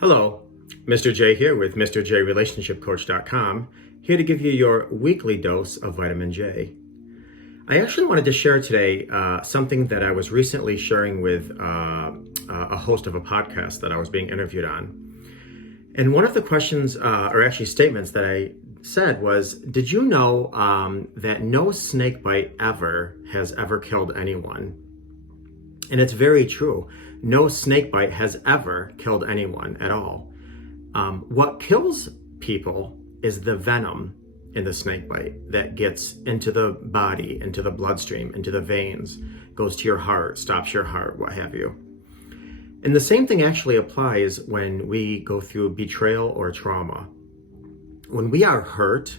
Hello, Mr. J here with MrJRelationshipCoach.com, here to give you your weekly dose of vitamin J. I actually wanted to share today something that I was recently sharing with a host of a podcast that I was being interviewed on. And one of the questions, or actually statements that I said was, did you know that no snake bite ever has ever killed anyone? And it's very true. No snake bite has ever killed anyone at all. What kills people is the venom in the snake bite that gets into the body, into the bloodstream, into the veins, goes to your heart, stops your heart, what have you. And the same thing actually applies when we go through betrayal or trauma. When we are hurt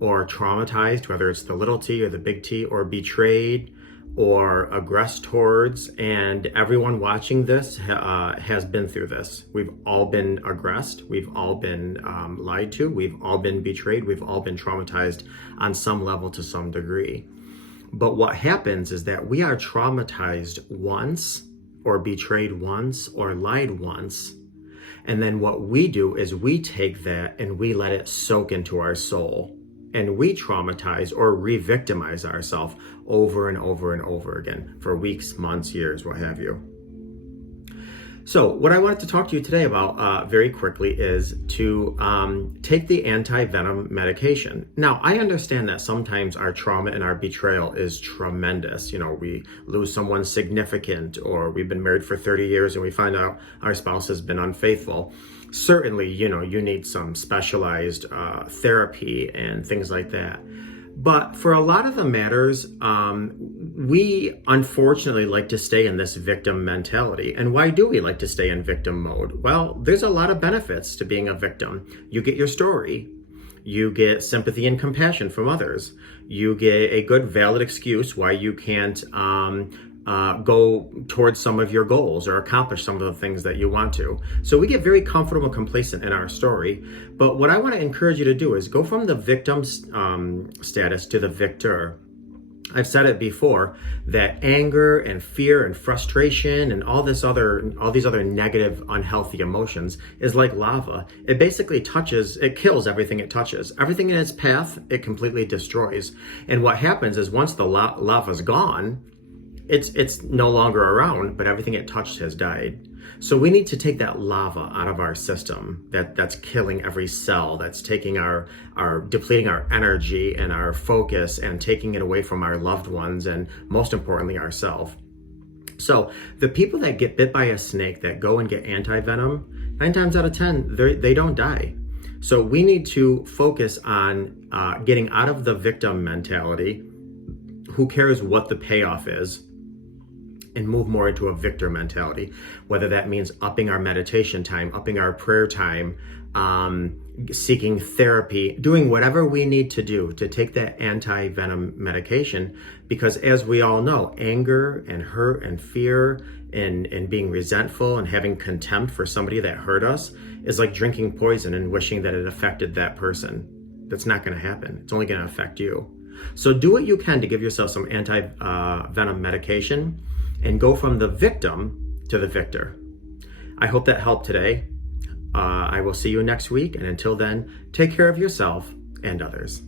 or traumatized, whether it's the little t or the big T, or betrayed, or aggressed towards, and everyone watching this has been through this. We've all been aggressed, we've all been lied to, we've all been betrayed, we've all been traumatized on some level to some degree. But what happens is that we are traumatized once, or betrayed once, or lied once, and then what we do is we take that and we let it soak into our soul. And we traumatize or re-victimize ourselves over and over and over again for weeks, months, years, what have you. So what I wanted to talk to you today about very quickly is to take the anti-venom medication. Now, I understand that sometimes our trauma and our betrayal is tremendous. You know, we lose someone significant, or we've been married for 30 years and we find out our spouse has been unfaithful. Certainly, you know, you need some specialized therapy and things like that. But for a lot of the matters, we unfortunately like to stay in this victim mentality. And why do we like to stay in victim mode? Well, there's a lot of benefits to being a victim. You get your story. You get sympathy and compassion from others. You get a good, valid excuse why you can't go towards some of your goals or accomplish some of the things that you want to. So we get very comfortable and complacent in our story. But what I want to encourage you to do is go from the victim status to the victor. I've said it before that anger and fear and frustration and all these other negative, unhealthy emotions is like lava. It basically it kills everything it touches. Everything in its path, it completely destroys. And what happens is once the lava's gone, it's no longer around, but everything it touched has died. So we need to take that lava out of our system that's killing every cell, that's taking depleting our energy and our focus and taking it away from our loved ones and most importantly ourselves. So the people that get bit by a snake that go and get anti-venom, 9 times out of 10, they don't die. So we need to focus on getting out of the victim mentality. Who cares what the payoff is? And move more into a victor mentality, whether that means upping our meditation time, upping our prayer time, seeking therapy, doing whatever we need to do to take that anti-venom medication. Because as we all know, anger and hurt and fear and being resentful and having contempt for somebody that hurt us is like drinking poison and wishing that it affected that person. That's not going to happen. It's only going to affect you. So do what you can to give yourself some anti-venom medication and go from the victim to the victor. I hope that helped today. I will see you next week. And until then, take care of yourself and others.